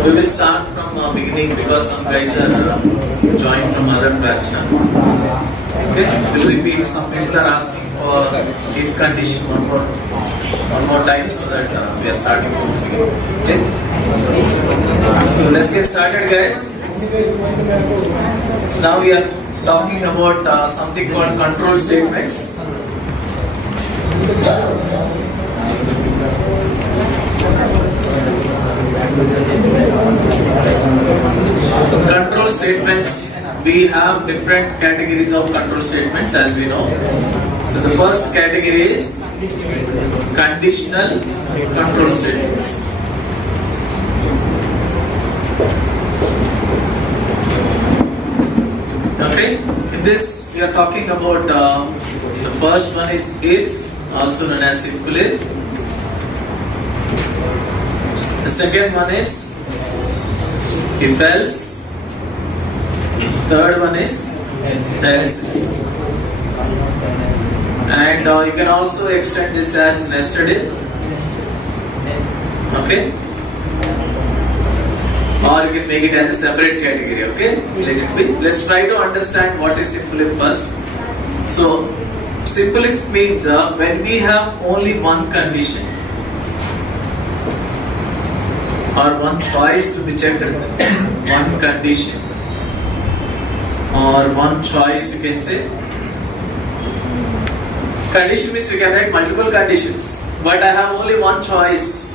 So we will start from beginning because some guys are joined from other batch now. Okay, we'll repeat. Some people are asking for if condition one more time so that we are starting from the beginning. Okay. So let's get started, guys. So now we are talking about something called control statements. Control statements, we have different categories of control statements as we know. So the first category is conditional control statements. Okay, in this we are talking about the first one is if, also known as simple if. The second one is if else. Third one is else. And you can also extend this as nested if. Okay. Or you can make it as a separate category. Okay. Let it be. Let's try to understand what is simple if first. So simple if means when we have only one condition or one choice to be checked, one condition or one choice, you can say. Condition means you can write multiple conditions, but I have only one choice,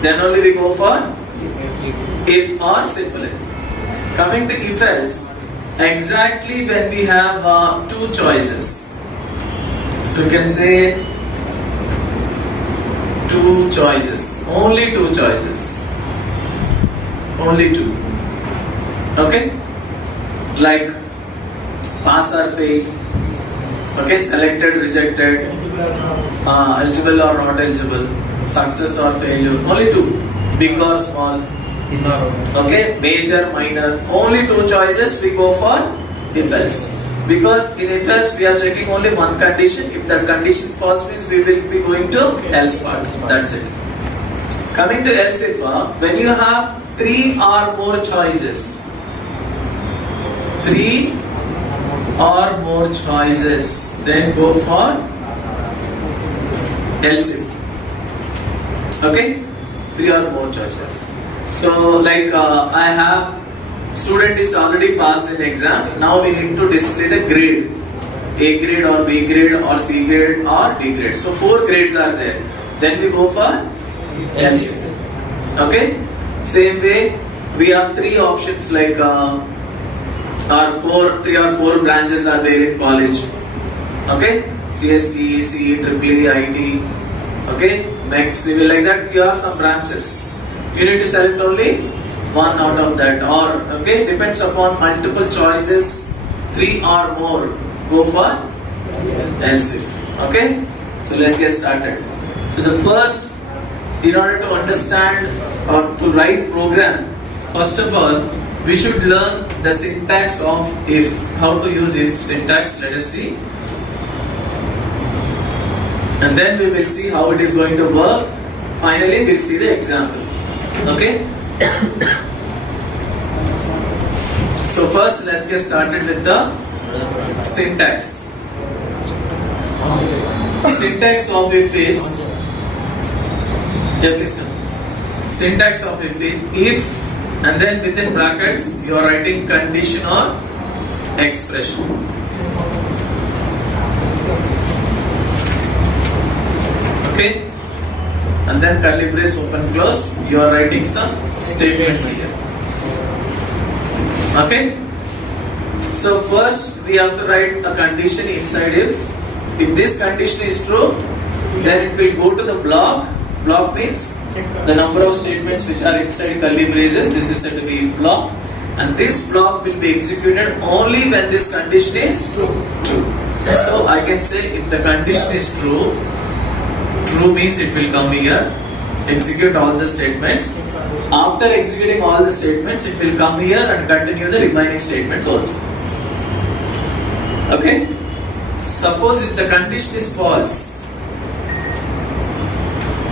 then only we go for if or simple if. Coming to if else, exactly when we have two choices. So you can say two choices, only two choices. Only two. Okay? Like pass or fail. Okay? Selected, rejected, eligible or not eligible, success or failure. Only two. Big or small. Okay? Major, minor. Only two choices we go for if else. Because in if else we are checking only one condition. If that condition false means we will be going to else part. That's it. Coming to else if, when you have three or more choices, three or more choices, then go for else if. Okay, three or more choices. So like I have student is already passed in exam. Now we need to display the grade, A grade or B grade or C grade or D grade. So 4 grades are there. Then we go for else if. Okay. Same way, we have 3 options like 3 or 4 branches are there in college. Okay, CSE, CE, EEE, IT. Okay, MEC, civil, like that. You have some branches. You need to select only one out of that, or okay, depends upon multiple choices. 3 or more, go for else if. Okay, so let's get started. So the first, in order to understand or to write program, first of all we should learn the syntax of if. How to use if syntax, let us see, and then we will see how it is going to work. Finally we'll see the example. Okay. So first let's get started with the syntax. The syntax of if is, yeah, please come. Syntax of if is if, and then within brackets you are writing condition or expression. Okay, and then curly brace open close, you are writing some statements here. Okay, so first we have to write a condition inside if. If this condition is true, then it will go to the block. Block means the number of statements which are inside curly braces. This is said to be if block, and this block will be executed only when this condition is true. So I can say if the condition is true, true means it will come here, execute all the statements. After executing all the statements, it will come here and continue the remaining statements also. Okay. Suppose if the condition is false,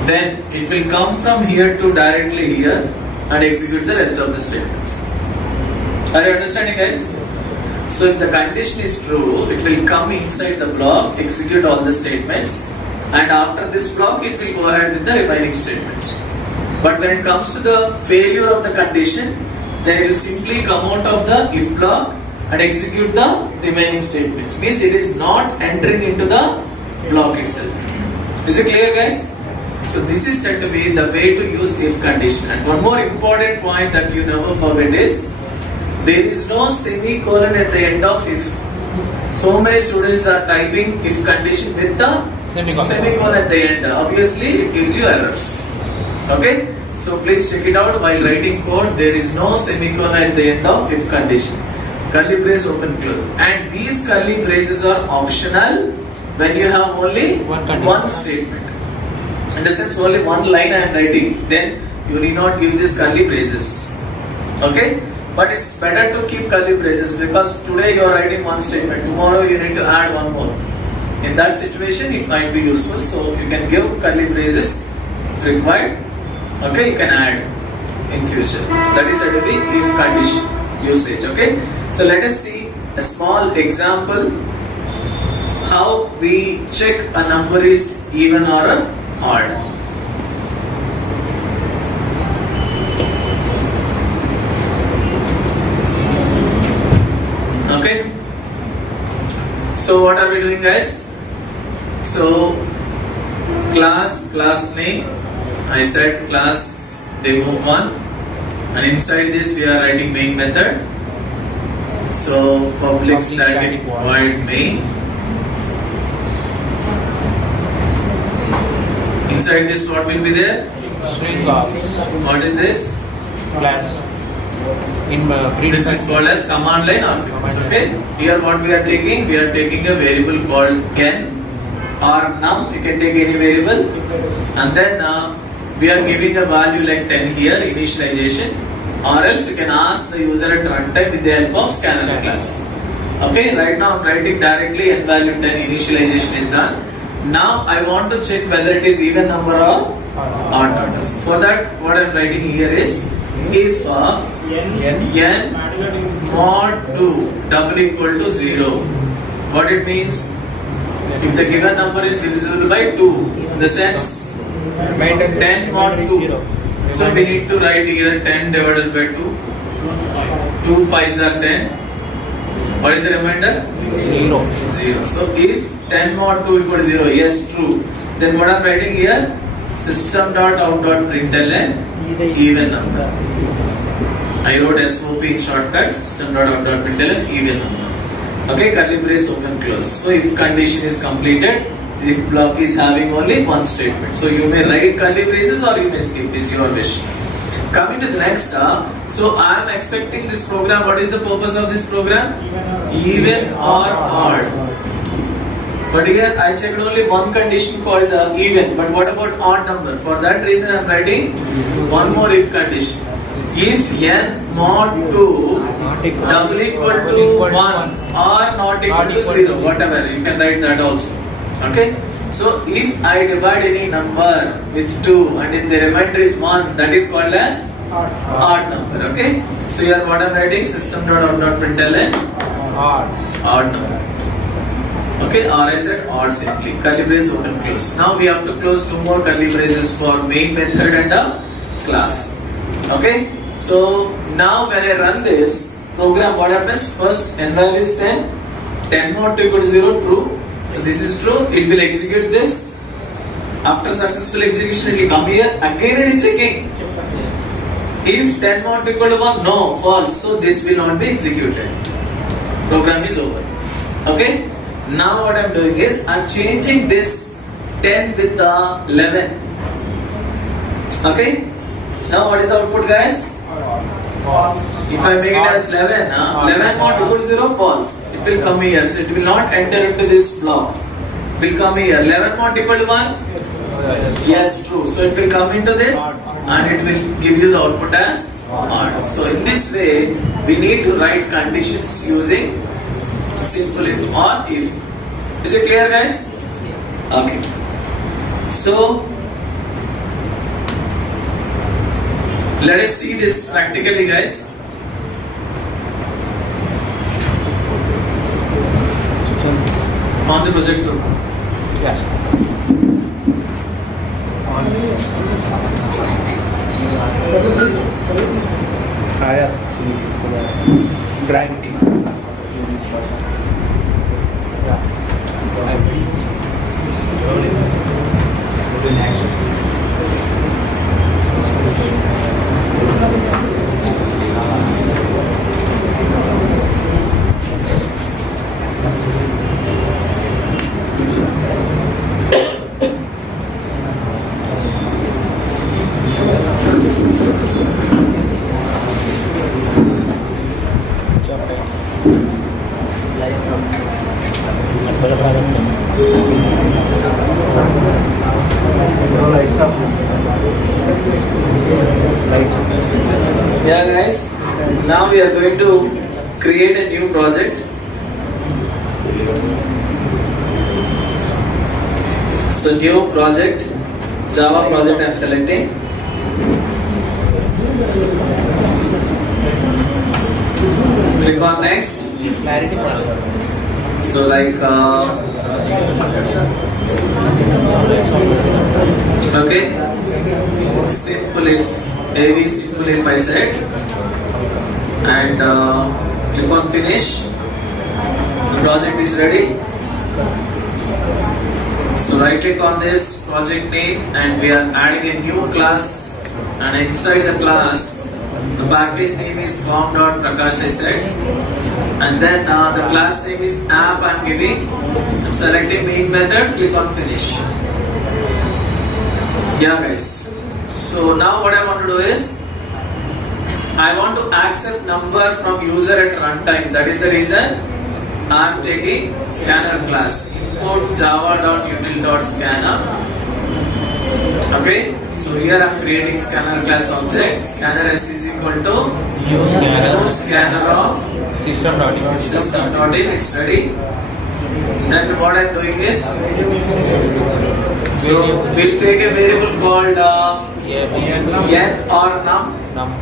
then it will come from here to directly here and execute the rest of the statements. Are you understanding, guys? So if the condition is true, it will come inside the block, execute all the statements, and after this block it will go ahead with the remaining statements. But when it comes to the failure of the condition, then it will simply come out of the if block and execute the remaining statements. Means it is not entering into the block itself. Is it clear, guys? So this is said to be the way to use if condition. And one more important point that you never forget is there is no semicolon at the end of if. So many students are typing if condition with the semicolon at the end. Obviously it gives you errors. Okay? So please check it out while writing code. There is no semicolon at the end of if condition. Curly brace open close. And these curly braces are optional when you have only one statement. In the sense only one line I am writing, then you need not give these curly braces. Okay? But it's better to keep curly braces because today you are writing one statement, tomorrow you need to add one more. In that situation it might be useful, so you can give curly braces if required. Okay, you can add in future. That is said to be if condition usage. Okay, so let us see a small example how we check a number is even or a odd. Okay, so what are we doing, guys? So class name, I said class demo 1, and inside this we are writing main method. So public static void main. Inside this what will be there? String of What is this? class in This is called as command line argument. Okay. Here what we are taking? We are taking a variable called gen or num. You can take any variable, and then we are giving a value like 10 here, initialization, or else you can ask the user at runtime with the help of scanner class. Okay. Right now I'm writing directly n value 10, initialization is done. Now I want to check whether it is even number or odd number. So for that, what I am writing here is if n mod 2 double equal to 0. What it means? If the given number is divisible by 2, in the sense 10 mod 2. So we need to write here 10 divided by 2. 2 5s are 10. What is the remainder? 0. So if 10 mod 2 equal to 0, yes, true. Then what I am writing here? System.out.println even number. I wrote SOP in shortcut, system.out.println even number. Okay, curly brace open close. So if condition is completed, if block is having only one statement. So you may write curly braces or you may skip, it's your wish. Coming to the next so I am expecting this program. What is the purpose of this program? Even or odd. But here I checked only one condition called even. But what about odd number? For that reason I am writing one more if condition. If n mod 2 double equal to 1 or not equal to 0, whatever, you can write that also. Okay. So if I divide any number with 2 and if the remainder is 1, that is called as odd number. Okay. So here what I am writing? System.out.println odd number. Okay, or I said odd simply. Curly brace open close. Now we have to close two more curly braces for main method and a class. Okay, so now when I run this program, what happens? First n value is 10, 10 mod 2 equal to 0, true. So this is true. It will execute this. After successful execution, it will come here. Again it is checking. If 10 mod 2 equal to 1, no, false. So this will not be executed. Program is over. Okay. Now what I am doing is I am changing this 10 with the 11. Okay. Now what is the output, guys? If I make it as 11, 11 mod equal to 0, false. It will come here. So it will not enter into this block. It will come here. 11 mod equal to 1? Yes, true. So it will come into this and it will give you the output as odd. So in this way, we need to write conditions using simple if or if. Is it clear, guys? Okay. So Let us see this practically, guys. On the projector. Yes. Higher. Gravity. Yeah, guys. Now we are going to create a new project. So new project, Java project I am selecting. Click on next. Clarity. So like okay, simple if I said, and click on finish. The project is ready. So right click on this project name and we are adding a new class, and inside the class the package name is form.prakash I said, and then the class name is app I am giving. I'm selecting main method, click on finish. Yeah, guys. So now what I want to do is I want to accept number from user at runtime. That is the reason I am taking scanner class. Import java.util.scanner. Okay, so here I am creating scanner class object. Scanner s is equal to new scanner of System.in. system.in. It's ready. Then what I am doing is, so we'll take a variable called n or num.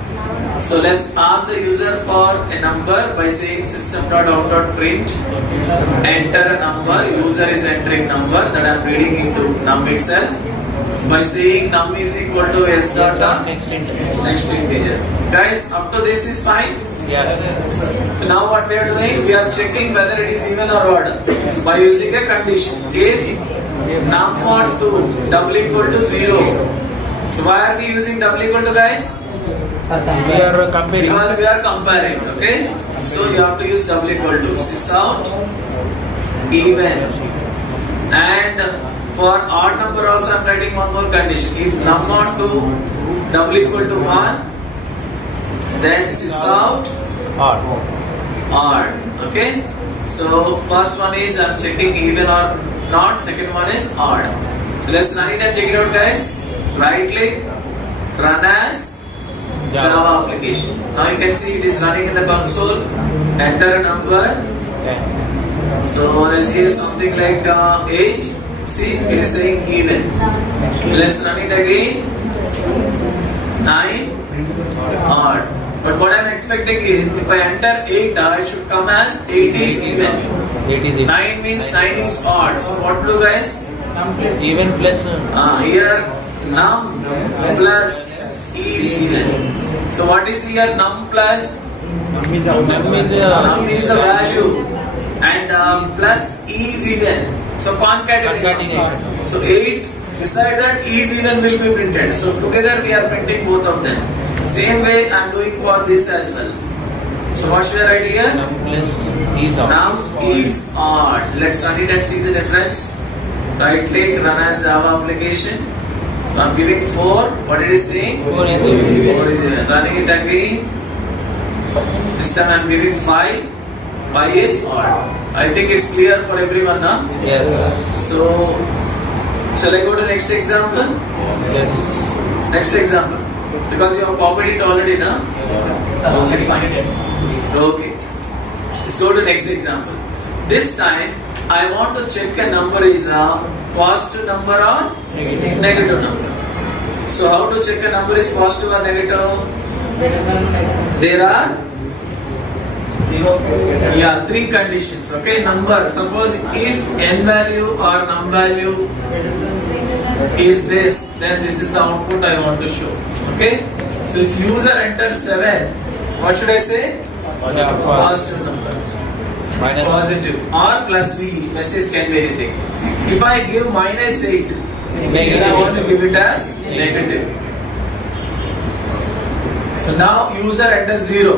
So let's ask the user for a number by saying system.out.print. Enter a number. User is entering number that I am reading into num itself. So by saying num is equal to s dot Next integer. Guys, up to this is fine. Yes. So now what we are doing, we are checking whether it is even or odd by using a condition. If num mod 2 double equal to 0. So why are we using double equal to, guys? We are comparing. Because we are comparing, okay? So you have to use double equal to sysout even, and for odd number also I am writing one more condition. If num mod 2 double equal to 1, then sysout odd. Okay? So first one is I am checking even or not, second one is odd. So let's run it and check it out, guys. Right click, run as Java application. Now you can see it is running in the console. Enter a number. So let's hear something like 8. See, it is saying even. Let's run it again. 9 odd. But what I am expecting is, if I enter 8, it should come as 8 is even. 9 means 9 is odd. So what do, guys? Even plus. Here num plus is even. So what is here num plus? Num is Num is the value, and plus is even. So concatenation. So 8 beside that is even will be printed. So together we are printing both of them. Same way I am doing for this as well. So what should I write here? Num plus is odd. Num is odd. Let's run it and see the difference. Right click, run as Java application. So I am giving 4. What it is saying? 4 is even. 4 is even. Running it again. This time I am giving 5. 5 is odd. I think it's clear for everyone now. Yes. So shall I go to next example? Yes. Next example. Because you have copied it already now. Okay, fine. Okay. Let's go to next example. This time I want to check a number is a positive number or negative number. So how to check a number is positive or negative? There are three conditions. Okay, number. Suppose if n value or num value is this, then this is the output I want to show. Okay. So if user enters 7, what should I say? Positive number. Minus Positive or plus V. Message can be anything. If I give minus 8, then I want to give it as negative. So now user enters 0.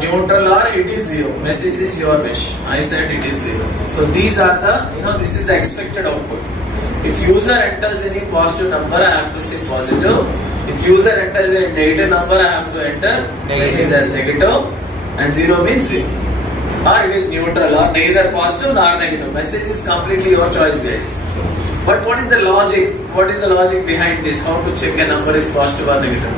Neutral or it is 0. Message is your wish. I said it is 0. So these are the, this is the expected output. If user enters any positive number, I have to say positive. If user enters a negative number, I have to enter message as negative. And 0 means 0. Or it is neutral or neither positive nor negative. Message is completely your choice, guys. But what is the logic? What is the logic behind this? How to check a number is positive or negative?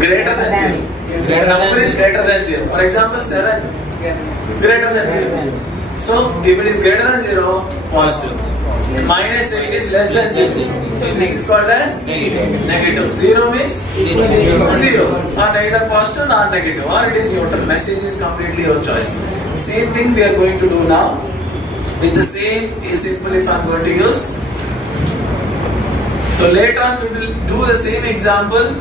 Greater than 0. If a number is greater than 0. For example, 7 greater than 0. So if it is greater than 0, positive. Minus 8 is less than 0. So this is called as negative. 0 means 0. Or neither positive nor negative. Or it is neutral. Message is completely your choice. Same thing we are going to do now. With the same simple if I am going to use. So later on we will do the same example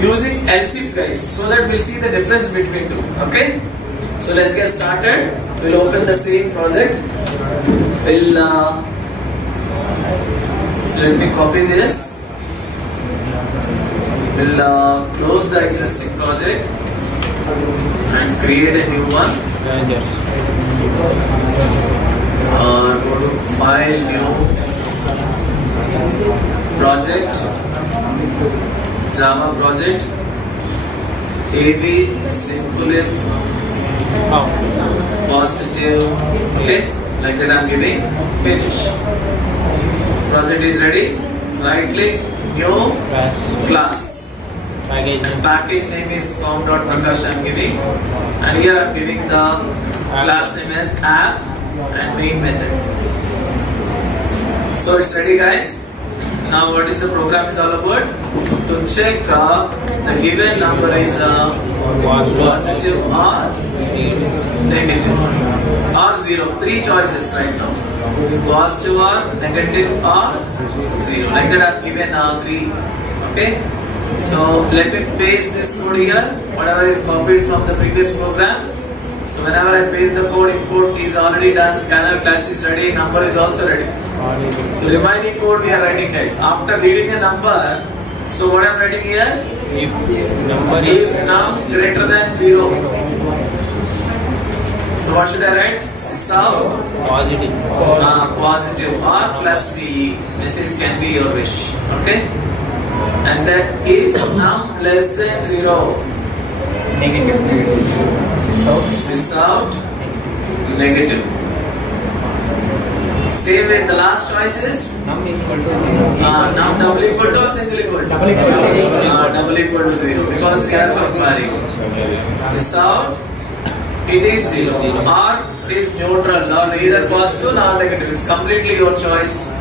using else if, guys, so that we'll see the difference between two. Okay? So let's get started. We'll open the same project. So let me copy this. We'll close the existing project and create a new one. Go to File, New, Project, Java project. So AV, simple if, positive. Okay, like that I'm giving. Finish. So project is ready. Right click, New, Class. And package name is com.prakash I'm giving. And here I'm giving the class name as app and main method. So it's ready, guys. Now what is the program is all about? To check the given number is positive or negative or 0. Three choices right now. Positive or negative or 0. Like that I've given 3. Okay. So let me paste this code here. Whatever is copied from the previous program. So whenever I paste the code, import is already done, scanner class is ready, number is also ready. So remaining code we are writing, guys. After reading a number, so what I am writing here? If number If num greater than 0. So what should I write? Sysout positive. Positive or plus V. Message can be your wish. Okay? And then if num less than 0. Negative. Sysout negative. Same with the last choices. Num equal to 0. Num double equal to or single equal to? Double equal to 0 because we are comparing. Sysout, it is 0 or it is neutral or neither positive nor negative. It's completely your choice.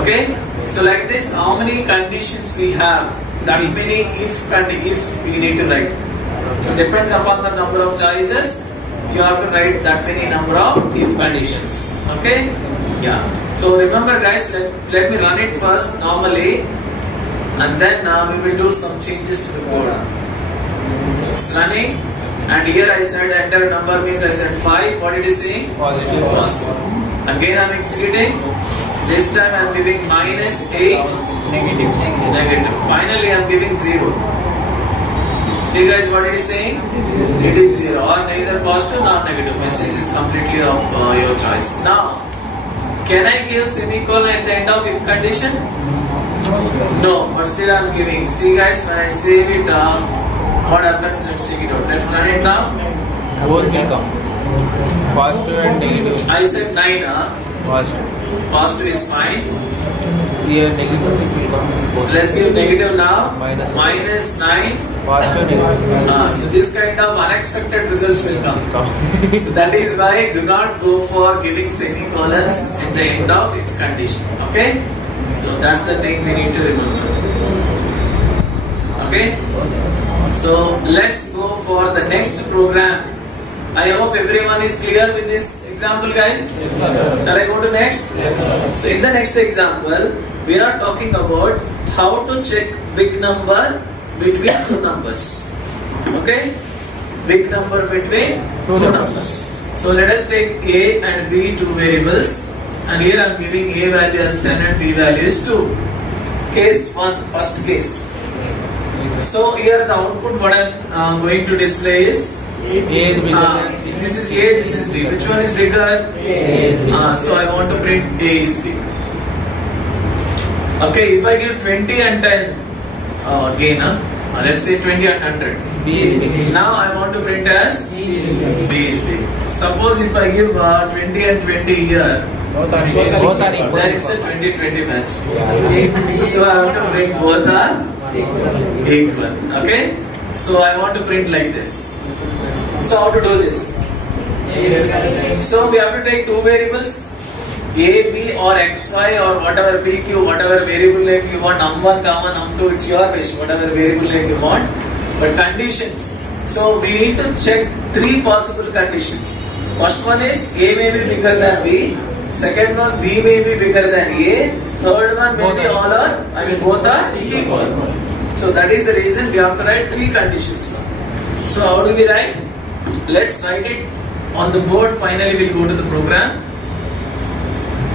Okay? So like this, how many conditions we have? That many if we need to write. So depends upon the number of choices. You have to write that many number of if conditions. Okay? Yeah. So remember, guys, let me run it first normally, and then we will do some changes to the code. It's running, and here I said enter number means I said 5. What did you say? Positive. Again I'm executing. This time I'm giving minus 8. Negative. Finally I'm giving 0. See, guys, what it is saying? It is 0 or neither positive nor negative. Message is completely of your choice. Now, can I give semicolon at the end of if condition? No, but still I am giving. See, guys, when I save it, what happens? Let's check it out. Let's run it now. Both will come. Positive and negative. I said 9. Positive. Positive is fine. Here negative it will come. So let's give negative now. Minus. Minus 9. Faster negative. So this kind of unexpected results will come. So that is why do not go for giving semicolons at the end of if condition. Okay? So that's the thing we need to remember. Okay? So let's go for the next program. I hope everyone is clear with this example, guys. Yes, sir. Shall I go to next? Yes. So in the next example, we are talking about how to check big number between two numbers. Okay? Big number between two numbers. So let us take A and B, two variables, and here I am giving A value as 10 and B value is 2. Case 1, first case. So here the output what I am going to display is A is bigger than C. this is A, this is B. Which one is bigger? A is bigger. So I want to print A is big. Okay, if I give 20 and 10 again, let's say 20 and 100. B is big. Now I want to print as C is big. B is big. Suppose if I give 20 and 20 here, Both are equal. Both are equal. then it's a 20-20 match. Yeah. So I want to print both are equal. Okay? So I want to print like this. So how to do this? So we have to take two variables, A, B or XY or whatever PQ, whatever variable name you want, num1, comma num2, it's your wish, whatever variable name you want. But conditions. So we need to check three possible conditions. First one is A may be bigger than B. Second one, B may be bigger than A. Third one, maybe all are, both are equal. So that is the reason we have to write three conditions now. So how do we write? Let's write it on the board. Finally, we'll go to the program.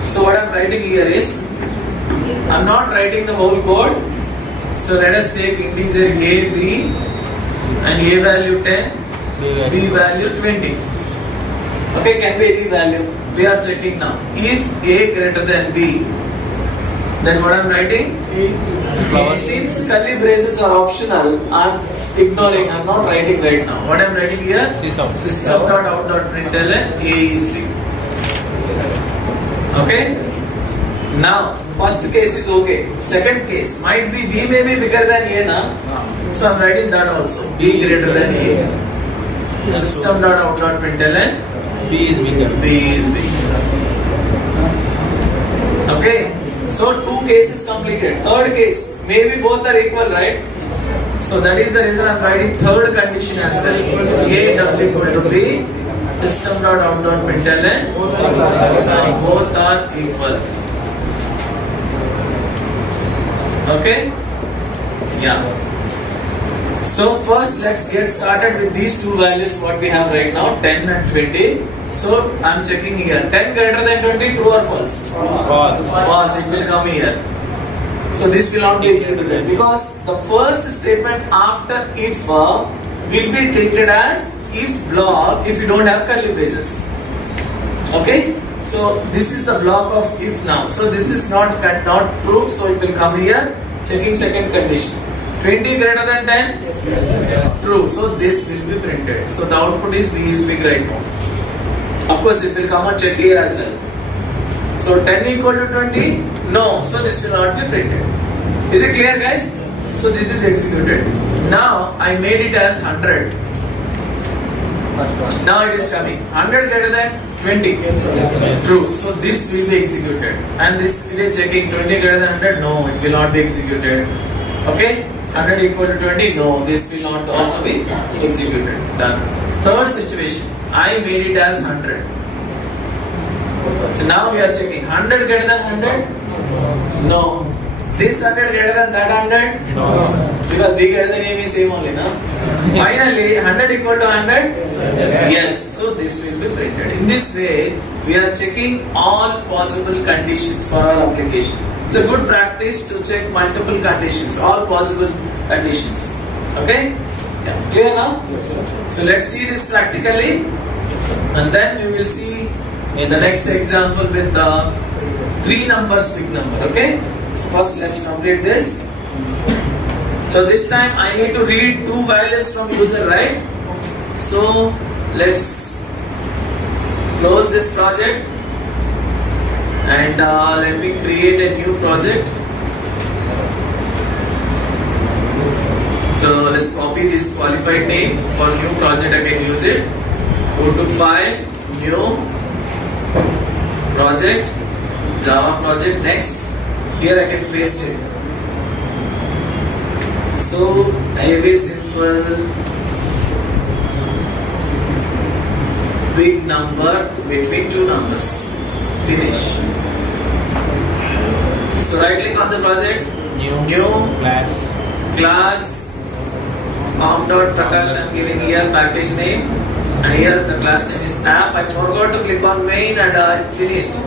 So what I'm writing here is, I'm not writing the whole code. So let us take integer A, B, and A value 10, B value 20. Okay, can be any value. We are checking now. If A greater than B, then what I'm writing? Since curly braces are optional, I'm ignoring. I'm not writing right now. What I'm writing here? System.out.println A is big. Okay. Now, first case is okay. Second case might be B may be bigger than A na. So I'm writing that also. B greater than A. System.out.println B is bigger. B is big. Okay. So two cases completed. Third case, maybe both are equal, right? So that is the reason I am writing third condition as well. A double equal to B. System.out.println both are equal. Okay? Yeah. So first let's get started with these two values what we have right now, 10 and 20. So I am checking here. 10 greater than 20, true or false? False. False, it will come here. So this will not be executed because the first statement after if will be treated as if block if you don't have curly braces. Okay? So this is the block of if now. So this is not true, so it will come here. Checking second condition. 20 greater than 10? Yes. True. So this will be printed. So the output is B is big right now. Of course, it will come and check here as well. So 10 equal to 20? No. So this will not be printed. Is it clear, guys? So this is executed. Now I made it as 100. Now it is coming. 100 greater than 20? Yes. True. So this will be executed. And this it is checking 20 greater than 100? No, it will not be executed. Okay? 100 equal to 20? No, this will not also be executed. Done. Third situation. I made it as 100. So now we are checking 100 greater than 100? No. This 100 greater than that 100? No. Because B greater than A is same only, no? Finally, 100 equal to 100? Yes. So this will be printed. In this way, we are checking all possible conditions for our application. It's a good practice to check multiple conditions, all possible conditions. Okay? Yeah. Clear now? Yes, sir. So let's see this practically, and then we will see in the next example with the 3 numbers big number. Okay? So first let's complete this. So this time I need to read 2 values from user, right? So let's close this project and let me create a new project. So let's copy this qualified name for new project. I can use it. Go to file, new project, Java project. Next, here I can paste it. So very simple. Big number between two numbers. Finish. So right click on the project. New class Prakash. I'm giving here package name, and here the class name is app. I forgot to click on main and I finished.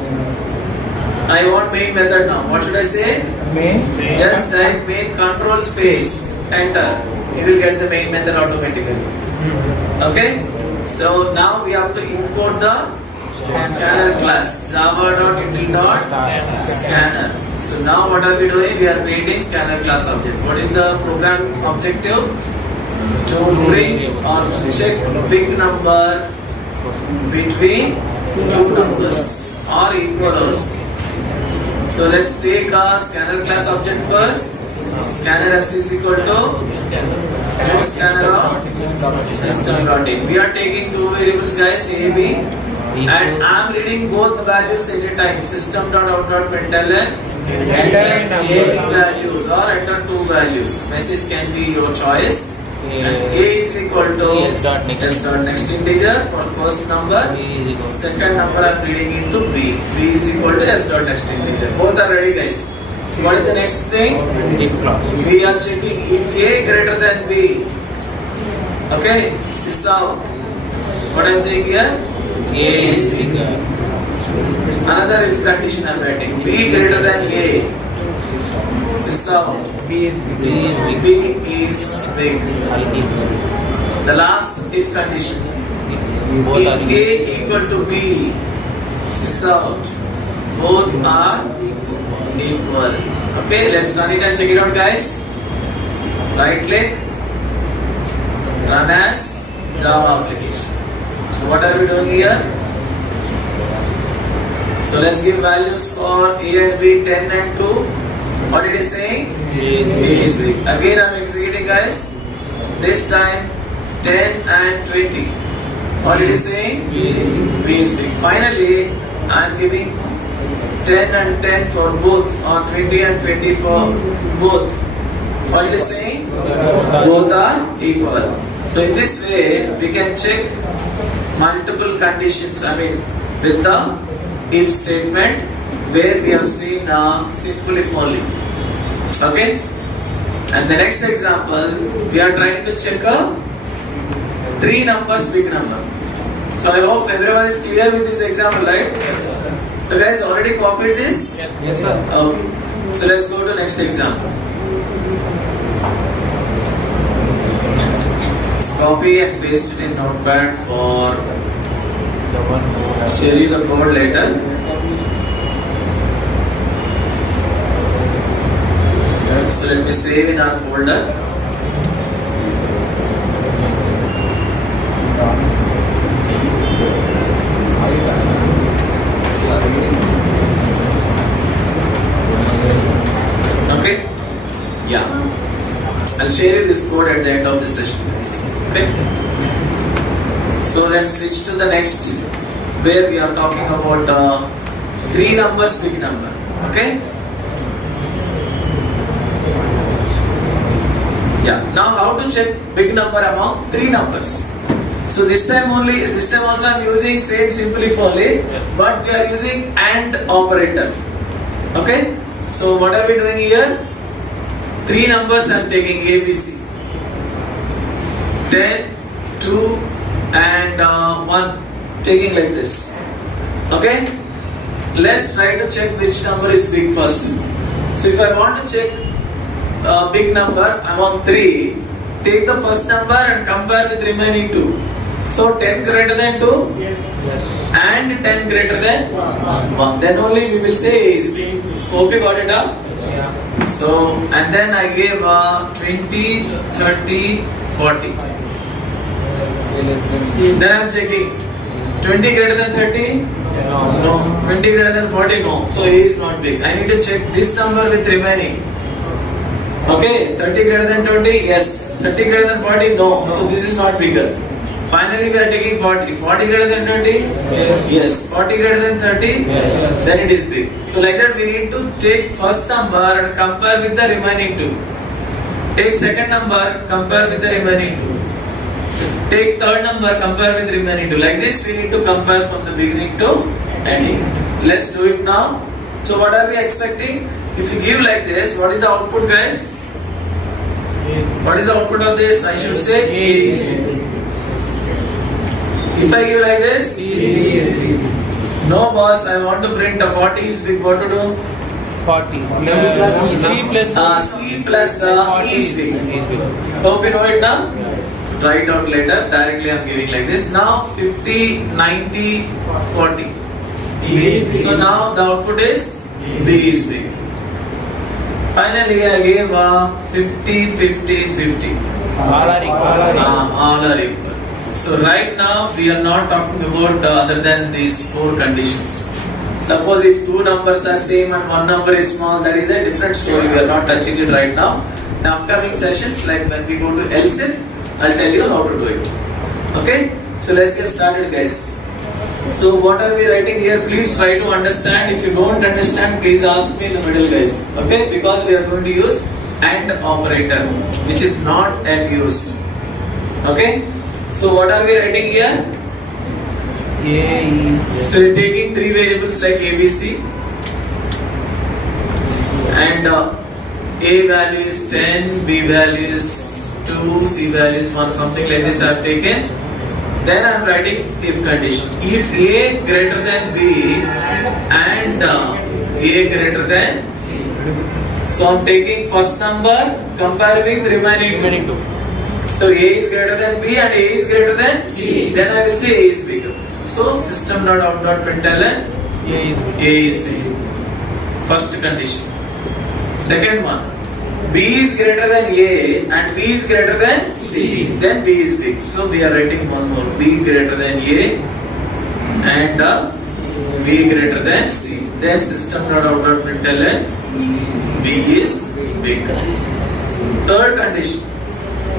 I want main method now. What should I say? Main. Just type main control space, enter. You will get the main method automatically. Okay. So now we have to import the scanner class java.util.scanner. So now what are we doing? We are creating scanner class object. What is the program objective? To print or to check big number between two numbers or equal also. So let's take our scanner class object first. Scanner s is equal to new scanner of system.in. We are taking two variables, guys, a, b, and I am reading both the values anytime. System.out.println, enter a, b values or enter two values. Message can be your choice. And a is equal to s dot next integer for first number. Second number I am reading into b. B is equal to s dot next integer. Both are ready, guys. So what is the next thing? We are checking if a greater than b. Okay, sysout. What I am saying here? A is bigger. Another if condition I am writing. B greater than a. Sysout. B is big. B is big. The last if condition. If a equal to b. Sysout. Both are equal. Okay, let's run it and check it out, guys. Right click, run as Java application. So what are we doing here? So let's give values for a and b, 10 and 2. What it is saying? B is big. Again I'm executing, guys. This time 10 and 20. What it is saying? B is big. Finally I'm giving 10 and 10 for both, or 20 and 20 for both. What it is saying? Both are equal. So in this way we can check multiple conditions, with the if statement where we have seen simple if only. Okay? And the next example, we are trying to check a 3 numbers big number. So I hope everyone is clear with this example, right? So guys, already copied this? Yes, sir. Okay. So let's go to next example. Let's copy and paste it in Notepad for share you the code later. So let me save in our folder. Okay? Yeah. I'll share you this code at the end of the session, guys. Okay? So let's switch to the next, where we are talking about 3 numbers big number. Okay? Yeah. Now how to check big number among 3 numbers? So this time also I'm using same simple if only, but we are using AND operator. Okay? So what are we doing here? 3 numbers I'm taking A, B, C. 10, 2 and 1, taking like this. Okay? Let's try to check which number is big first. So if I want to check big number among 3, take the first number and compare with remaining 2. So 10 greater than 2? Yes. And 10 greater than 1. Then only we will say A is big. Hope you got it up? Yeah. So, and then I gave 20, 30, 40. Then I am checking 20 greater than 30? No. 20 greater than 40? No. So A is not big. I need to check this number with remaining. Okay, 30 greater than 20, yes. 30 greater than 40, no. So this is not bigger. Finally, we are taking 40. 40 greater than 20? Yes. 40 greater than 30? Yes. Then it is big. So like that, we need to take first number and compare with the remaining two. Take second number, compare with the remaining two. Take third number, compare with remaining two. Like this, we need to compare from the beginning to ending. Let's do it now. So what are we expecting? If you give like this, what is the output, guys? What is the output of this? I should say A is big. If I give like this, no boss, I want to print a 40 is big. What to do? 40. C plus C plus E is big. is big. Hope you know it now. Try it out later. Directly I am giving like this. Now 50, 90, 40. So now the output is B is big. Finally I gave 50, 50, 50. All are equal. All are equal. So right now we are not talking about other than these four conditions. Suppose if two numbers are same and one number is small, that is a different story. We are not touching it right now. In upcoming sessions, like when we go to else if, I'll tell you how to do it. Okay? So let's get started, guys. So what are we writing here? Please try to understand. If you don't understand, please ask me in the middle, guys. Okay? Because we are going to use AND operator, which is not yet used. Okay? So what are we writing here? So you're taking three variables like A, B, C, and A value is 10, B value is 2, C value is 1, something like this I have taken. Then I am writing if condition. If A greater than B and A greater than C. So I am taking first number, comparing with remaining two. So A is greater than B and A is greater than C. Then I will say A is bigger. So system.out.println A is bigger. First condition. Second one, B is greater than A and B is greater than C. Then B is big. So we are writing one more. B greater than A and B greater than C. Then system.out.println B is bigger. Third condition.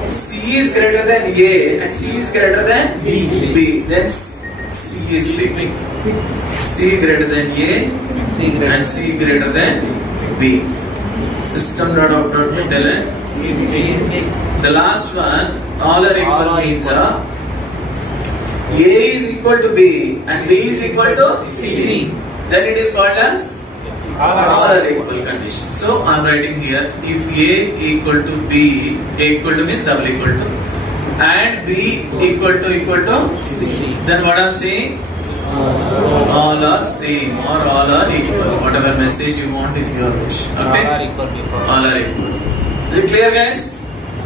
C is greater than A and C is greater than B. Then C is big. C greater than A and C greater than B. System.out.println. The last one, all are equal means A is equal to B and B is equal to C. Then it is called as all are equal condition. So I am writing here if A equal to B, A equal to means double equal to, and B equal to C. Then what I am saying? All are same or all are equal. Whatever message you want is your wish. Okay? All are equal. Is it clear, guys?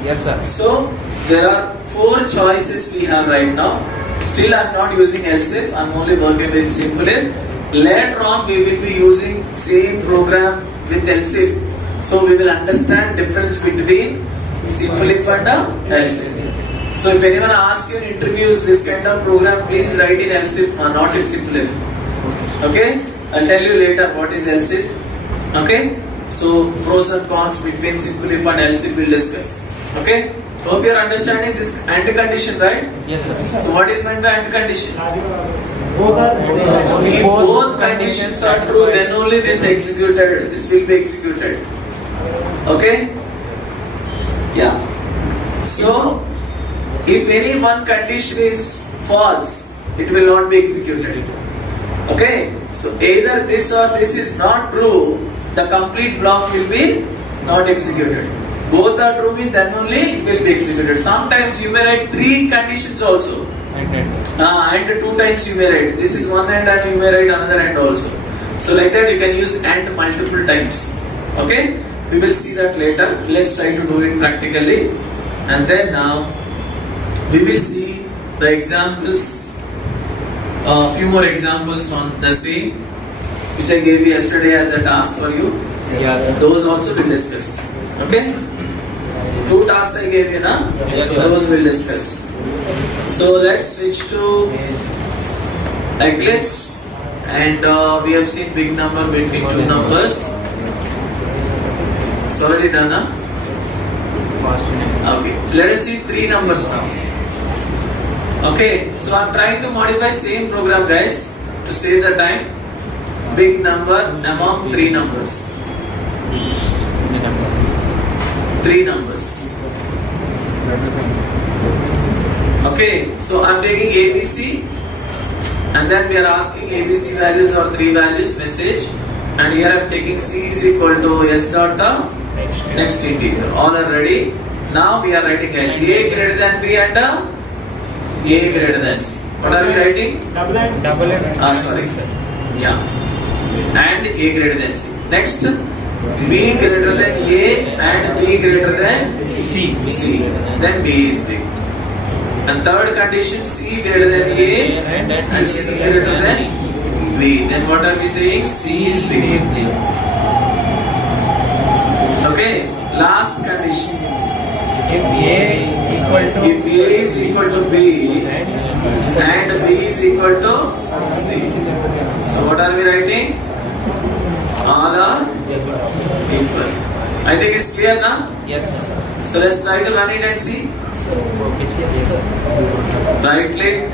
Yes, sir. So there are four choices we have right now. Still I am not using else if. I am only working with simple if. Later on we will be using same program with else if. So we will understand difference between simple if and else if. So if anyone asks you in interviews this kind of program, please write in else if, not in simple if. Okay? I'll tell you later what is else if. Okay? So pros and cons between simple if and else if we'll discuss. Okay? Hope you are understanding this AND condition, right? Yes, sir. So what is meant by AND condition? Both If both conditions are true, then only this executed. This will be executed. Okay? Yeah. So if any one condition is false, it will not be executed. Okay? So either this or this is not true, the complete block will be not executed. Both are true, then only it will be executed. Sometimes you may write three conditions also. And two times you may write. This is one end and you may write another end also. So like that you can use AND multiple times. Okay? We will see that later. Let's try to do it practically. And then now we will see the examples, a few more examples on the same, which I gave you yesterday as a task for you. Yes. Those also we'll discuss. Okay? Two tasks I gave you, na? Yes, So sir. those we'll discuss. So let's switch to Eclipse, and we have seen big number between two numbers. It's already done, huh? Okay, let us see three numbers now. Okay, so I'm trying to modify same program, guys, to save the time. Big number among three numbers. Three numbers. Okay, so I'm taking ABC, and then we are asking ABC values or three values message, and here I'm taking C is equal to S dot next integer. All are ready. Now we are writing as A greater than B and A greater than C. What are we writing? Double N. Sorry. Yeah. And A greater than C. Next, B greater than A and B greater than C. Then B is big. And third condition, C greater than A and C greater than B. Then what are we saying? C is big. Okay. Last condition. If A is equal to B and B is equal to C. So what are we writing? All are equal. I think it's clear now? Yes. So let's try to run it and see. Right click,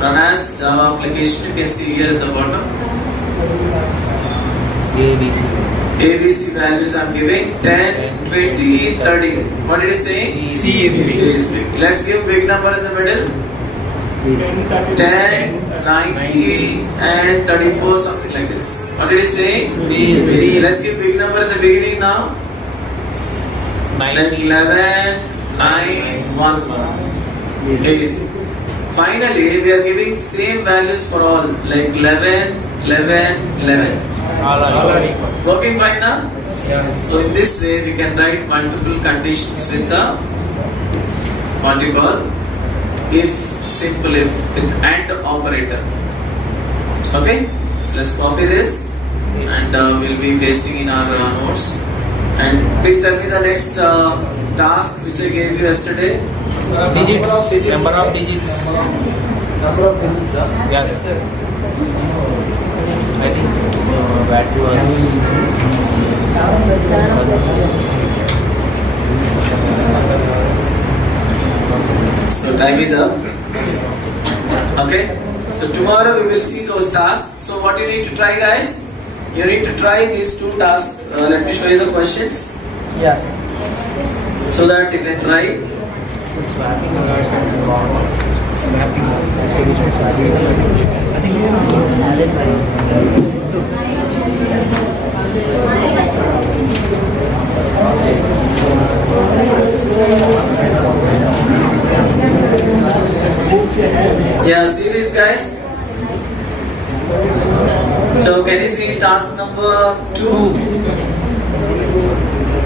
run as Java application. You can see here at the bottom. ABC values I'm giving 10, 20, 30. What did it say? C is big. Let's give big number in the middle. 10, 90 and 34, something like this. What did it say? B. Let's give big number in the beginning now. 11, 9, 1. Easy. Finally, we are giving same values for all, like 11, 11, 11. All are equal. Working fine now? Yes. So in this way, we can write multiple conditions with the what you call if, simple if with AND operator. Okay, so let's copy this and we'll be pasting in our notes. And please tell me the next task which I gave you yesterday. Digits. Number of digits. Yes, sir. I think that was. So time is up. Okay. So tomorrow we will see those tasks. So what you need to try, guys? You need to try these two tasks. Let me show you the questions. Yes. So that you can try. Yeah, see this, guys. So can you see task number 2?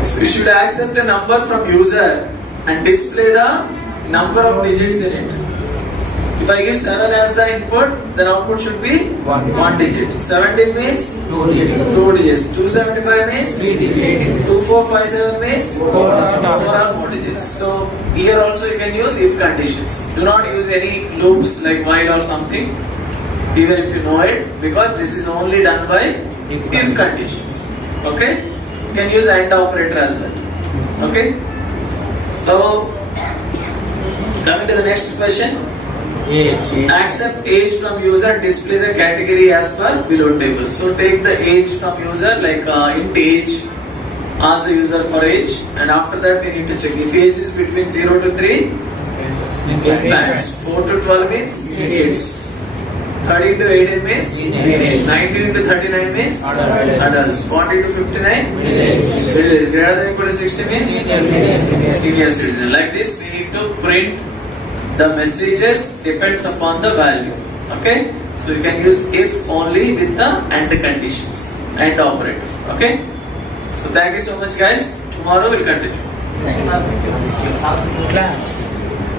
So you should accept a number from user and display the number of digits in it. If I give 7 as the input, then output should be 1 digit. 17 means 2 digits. 275 means 3 digits. 2457 means 4 4 or more digits. So here also you can use if conditions. Do not use any loops like while or something, even if you know it, because this is only done by if conditions. Okay? You can use AND operator as well. Okay? So coming to the next question. Age. Accept age from user and display the category as per below table. So take the age from user, like int age, ask the user for age, and after that we need to check if age is between 0 to 3, infants. 4 to 12 means kids. 13 to 18 means 19 to 39 means adults. 40 to 59 middle age. Greater than or equal to 60 means senior citizen. Like this we need to print the messages depends upon the value. Okay, so you can use if only with the AND conditions, AND operator. Okay, so thank you so much, guys. Tomorrow we'll continue. Claps.